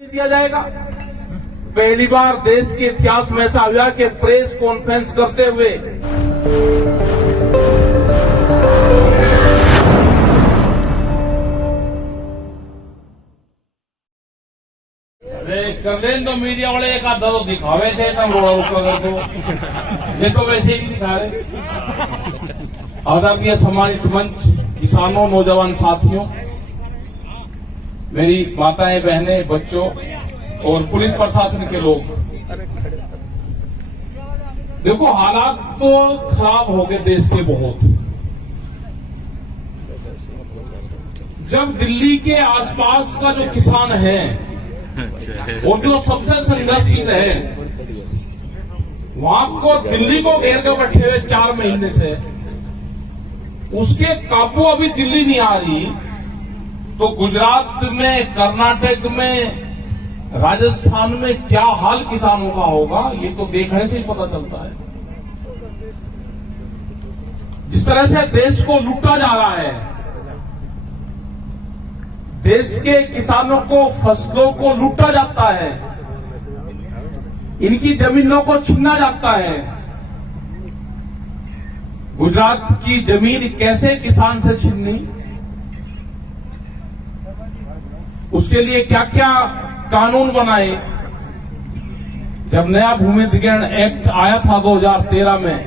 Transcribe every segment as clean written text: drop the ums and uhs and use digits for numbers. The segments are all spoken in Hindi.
दिया जाएगा। पहली बार देश के इतिहास में ऐसा हुआ कि प्रेस कॉन्फ्रेंस करते हुए कर दें तो मीडिया वाले एक आधा तो दिखावे थे तब ये तो वैसे ही नहीं दिखा रहे। आदरणीय सम्मानित मंच, किसानों, नौजवान साथियों, मेरी माताएं, बहनें, बच्चों और पुलिस प्रशासन के लोग, देखो हालात तो खराब हो गए देश के बहुत। जब दिल्ली के आसपास का जो किसान है और जो सबसे संघर्षशील है, वहां को दिल्ली को घेर कर बैठे हुए 4 महीने से, उसके काबू अभी दिल्ली नहीं आ रही, तो गुजरात में, कर्नाटक में, राजस्थान में क्या हाल किसानों का होगा, ये तो देखने से ही पता चलता है। जिस तरह से देश को लूटा जा रहा है, देश के किसानों को, फसलों को लूटा जाता है, इनकी जमीनों को छीना जाता है। गुजरात की जमीन कैसे किसान से छीनी, उसके लिए क्या क्या कानून बनाए। जब नया भूमि अधिग्रहण एक्ट आया था 2013 में,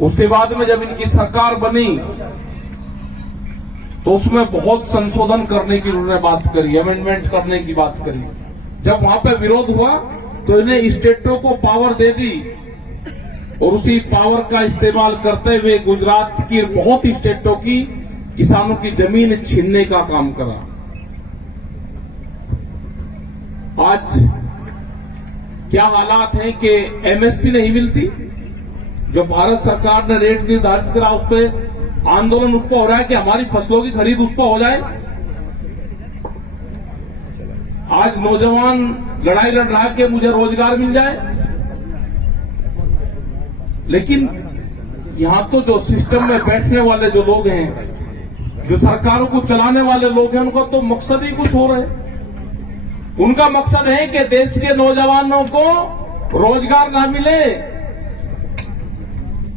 उसके बाद में जब इनकी सरकार बनी तो उसमें बहुत संशोधन करने की उन्होंने बात करी, अमेंडमेंट करने की बात करी। जब वहां पे विरोध हुआ तो इन्हें स्टेटों को पावर दे दी और उसी पावर का इस्तेमाल करते हुए गुजरात की बहुत स्टेटों की किसानों की जमीन छीनने का काम करा। आज क्या हालात हैं कि एमएसपी नहीं मिलती। जो भारत सरकार ने रेट निर्धारित करा, उस पर आंदोलन उस पर हो रहा है कि हमारी फसलों की खरीद उस पर हो जाए। आज नौजवान लड़ाई लड़ रहा है कि मुझे रोजगार मिल जाए, लेकिन यहां तो जो सिस्टम में बैठने वाले जो लोग हैं, जो सरकारों को चलाने वाले लोग हैं, उनका तो मकसद ही कुछ और है। उनका मकसद है कि देश के नौजवानों को रोजगार ना मिले,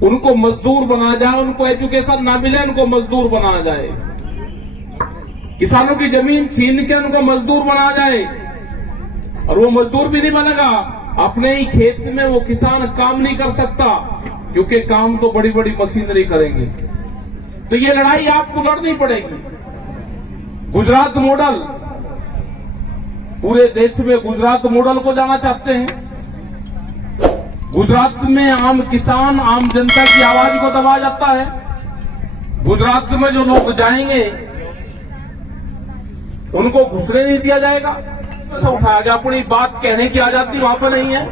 उनको मजदूर बनाया जाए, उनको एजुकेशन ना मिले, उनको मजदूर बनाया जाए। किसानों की जमीन छीन के उनको मजदूर बनाया जाए, और वो मजदूर भी नहीं बनेगा। अपने ही खेत में वो किसान काम नहीं कर सकता, क्योंकि काम तो बड़ी बड़ी मशीनरी करेंगे। तो ये लड़ाई आपको लड़नी पड़ेगी। गुजरात मॉडल, पूरे देश में गुजरात मॉडल को जाना चाहते हैं। गुजरात में आम किसान, आम जनता की आवाज को दबाया जाता है। गुजरात में जो लोग जाएंगे उनको घुसने नहीं दिया जाएगा। ऐसा उठाया गया, अपनी बात कहने की आजादी वहां पर नहीं है।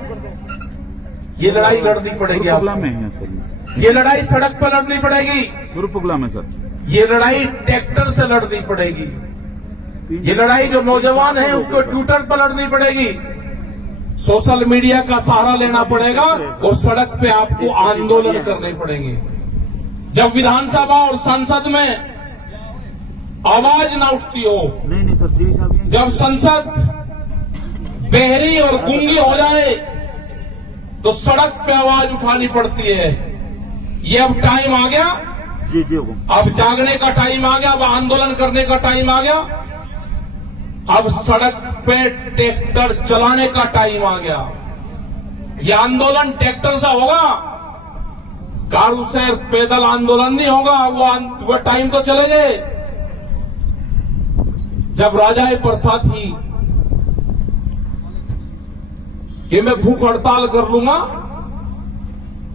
ये लड़ाई लड़नी पड़ेगी। ये लड़ाई सड़क पर लड़नी पड़ेगी। सुरपुगला में सर, ये लड़ाई ट्रैक्टर से लड़नी पड़ेगी। ये लड़ाई जो नौजवान है उसको ट्विटर पर लड़नी पड़ेगी। सोशल मीडिया का सहारा लेना पड़ेगा और सड़क पे आपको आंदोलन करने पड़ेंगे। जब विधानसभा और संसद में आवाज ना उठती हो, नहीं सर, जब संसद बहरी और गूंगी हो जाए, तो सड़क पे आवाज उठानी पड़ती है। ये अब टाइम आ गया। जी, अब जागने का टाइम आ गया, अब आंदोलन करने का टाइम आ गया। अब सड़क पे ट्रैक्टर चलाने का टाइम आ गया। ये आंदोलन ट्रैक्टर से होगा, कारू से पैदल आंदोलन नहीं होगा। वो टाइम तो चले गए जब राजाई प्रथा थी कि मैं भूख हड़ताल कर लूंगा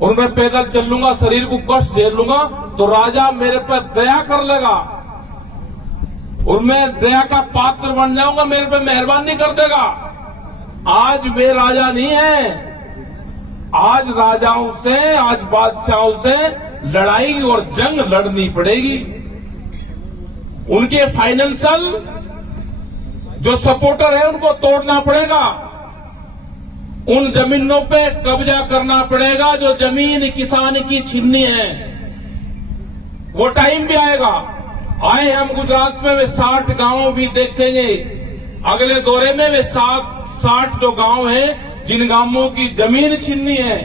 और मैं पैदल चल लूंगा, शरीर को कष्ट झेल लूंगा, तो राजा मेरे पर दया कर लेगा और मैं दया का पात्र बन जाऊंगा, मेरे पे मेहरबानी कर देगा। आज वे राजा नहीं है। आज राजाओं से, आज बादशाहों से लड़ाई और जंग लड़नी पड़ेगी। उनके फाइनेंशियल जो सपोर्टर है उनको तोड़ना पड़ेगा। उन जमीनों पे कब्जा करना पड़ेगा जो जमीन किसान की छीननी है। वो टाइम भी आएगा। आए हम गुजरात में 60 गांव भी देखेंगे अगले दौरे में वे 60 जो गांव हैं जिन गांवों की जमीन छीननी है,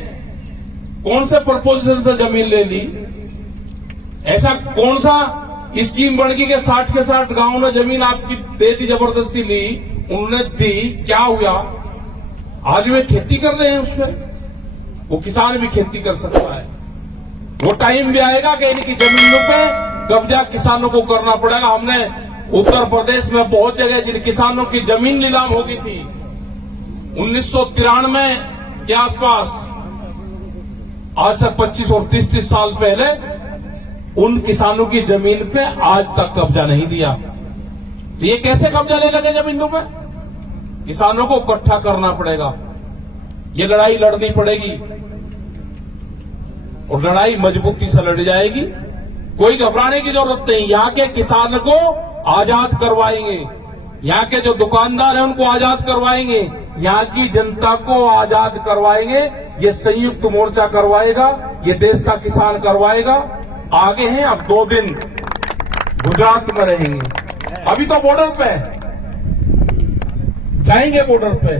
कौन से प्रपोजल से जमीन ले ली? ऐसा कौन सा स्कीम बन गई कि 60 के 60 गांवों ने जमीन आपकी दे दी, जबरदस्ती ली, उन्होंने दी, क्या हुआ? आज वे खेती कर रहे हैं उसमें, वो किसान भी खेती कर सकता है। वो टाइम भी आएगा कि इनकी जमीनों पे कब्जा किसानों को करना पड़ेगा। हमने उत्तर प्रदेश में बहुत जगह जिन किसानों की जमीन नीलाम हो गई थी 1993 के आसपास, आज से 25 और 30 साल पहले, उन किसानों की जमीन पे आज तक कब्जा नहीं दिया। तो ये कैसे कब्जा ले लगे जमीनों पे? किसानों को इकट्ठा करना पड़ेगा, ये लड़ाई लड़नी पड़ेगी और लड़ाई मजबूती से लड़ी जाएगी। कोई घबराने की जरूरत नहीं। यहाँ के किसान को आजाद करवाएंगे, यहाँ के जो दुकानदार हैं उनको आजाद करवाएंगे, यहाँ की जनता को आजाद करवाएंगे। ये संयुक्त मोर्चा करवाएगा, ये देश का किसान करवाएगा। आगे हैं, अब 2 दिन गुजरात में रहेंगे। अभी तो बॉर्डर पे जाएंगे, बॉर्डर पे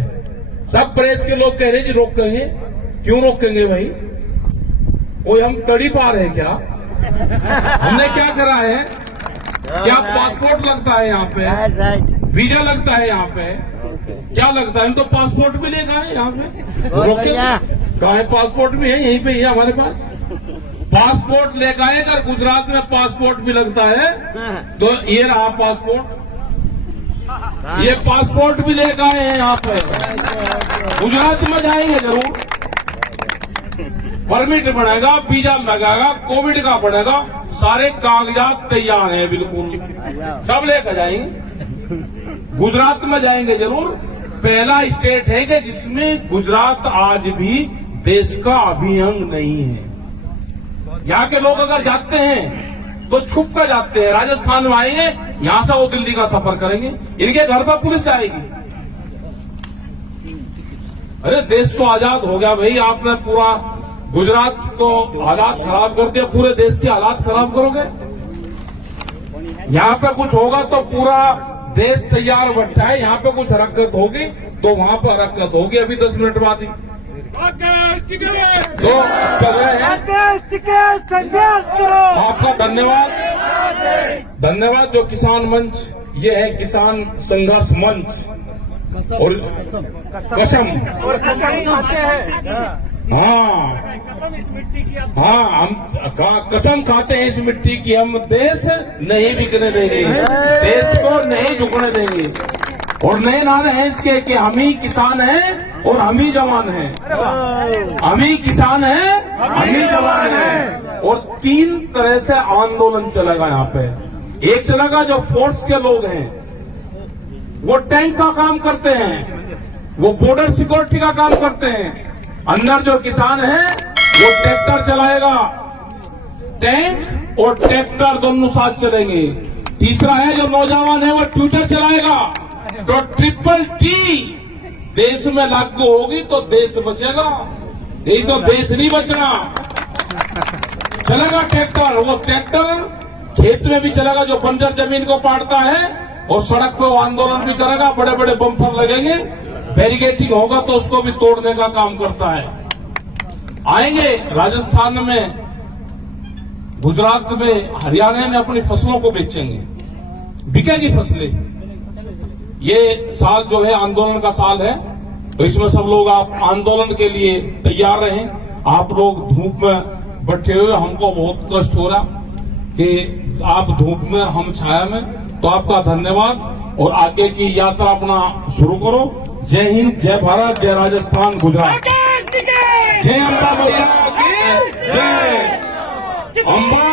सब प्रेस के लोग कह रहे जी रोकेंगे। क्यों रोकेंगे भाई? कोई हम तड़ी पार है क्या? हमने क्या करा है? क्या पासपोर्ट लगता है यहाँ पे? वीजा लगता है यहाँ पे? क्या लगता है? हम तो पासपोर्ट भी लेकर आए यहाँ पे। रोके कहा है? पासपोर्ट भी है, यहीं पे ही है हमारे पास। पासपोर्ट लेकर आए, अगर गुजरात में पासपोर्ट भी लगता है तो ये रहा पासपोर्ट, ये पासपोर्ट भी लेकर आए हैं यहाँ पे। गुजरात में जाएंगे जरूर, परमिट बनेगा, वीजा लगेगा, कोविड का बनेगा, सारे कागजात तैयार हैं बिल्कुल, सब लेकर जाएंगे। गुजरात में जाएंगे जरूर। पहला स्टेट है कि जिसमें गुजरात आज भी देश का अभिअंग नहीं है। यहाँ के लोग अगर जाते हैं तो छुप कर जाते हैं। राजस्थान में आएंगे, यहां से वो दिल्ली का सफर करेंगे, इनके घर पर पुलिस आएगी। अरे देश तो आजाद हो गया भाई, आपने पूरा गुजरात को हालात खराब कर दिया, पूरे देश के हालात खराब करोगे? यहाँ पे कुछ होगा तो पूरा देश तैयार बैठा है, यहाँ पे कुछ हरकत होगी तो वहां पर हरकत होगी। अभी 10 मिनट बाद ही तो चल रहे हैं। आपका धन्यवाद, धन्यवाद। जो किसान मंच, ये है किसान संघर्ष मंच और कसम खाते हैं। हाँ हम कसम खाते हैं इस मिट्टी की, हम देश नहीं बिकने देंगे, देश को नहीं झुकने देंगे। और नए नारे हैं इसके कि हम ही किसान हैं और हम ही जवान हैं। हम ही किसान हैं, हम ही जवान हैं। और 3 तरह से आंदोलन चलेगा यहाँ पे। एक चलेगा जो फोर्स के लोग हैं, वो टैंक का काम करते हैं, वो बॉर्डर सिक्योरिटी का काम करते हैं। अंदर जो किसान है वो ट्रैक्टर चलाएगा, टैंक और ट्रैक्टर दोनों साथ चलेंगे। तीसरा है जो नौजवान है वो ट्विटर चलाएगा। तो ट्रिपल टी देश में लागू होगी तो देश बचेगा, नहीं तो देश नहीं बचना। चलेगा ट्रैक्टर, वो ट्रैक्टर खेत में भी चलेगा जो बंजर जमीन को पाड़ता है, और सड़क पे वो आंदोलन भी करेगा, बड़े बड़े बम्पर लगेंगे, बैरिकेडिंग होगा तो उसको भी तोड़ने का काम करता है। आएंगे राजस्थान में, गुजरात में, हरियाणा में अपनी फसलों को बेचेंगे, बिकेगी फसलें। ये साल जो है आंदोलन का साल है, तो इसमें सब लोग आप आंदोलन के लिए तैयार रहें। आप लोग धूप में बैठे हुए, हमको बहुत कष्ट हो रहा कि आप धूप में हम छाया में, तो आपका धन्यवाद। और आगे की यात्रा अपना शुरू करो। जय हिंद, जय भारत, जय राजस्थान, गुजरात। जय अम्बा मैया की जय। अम्बा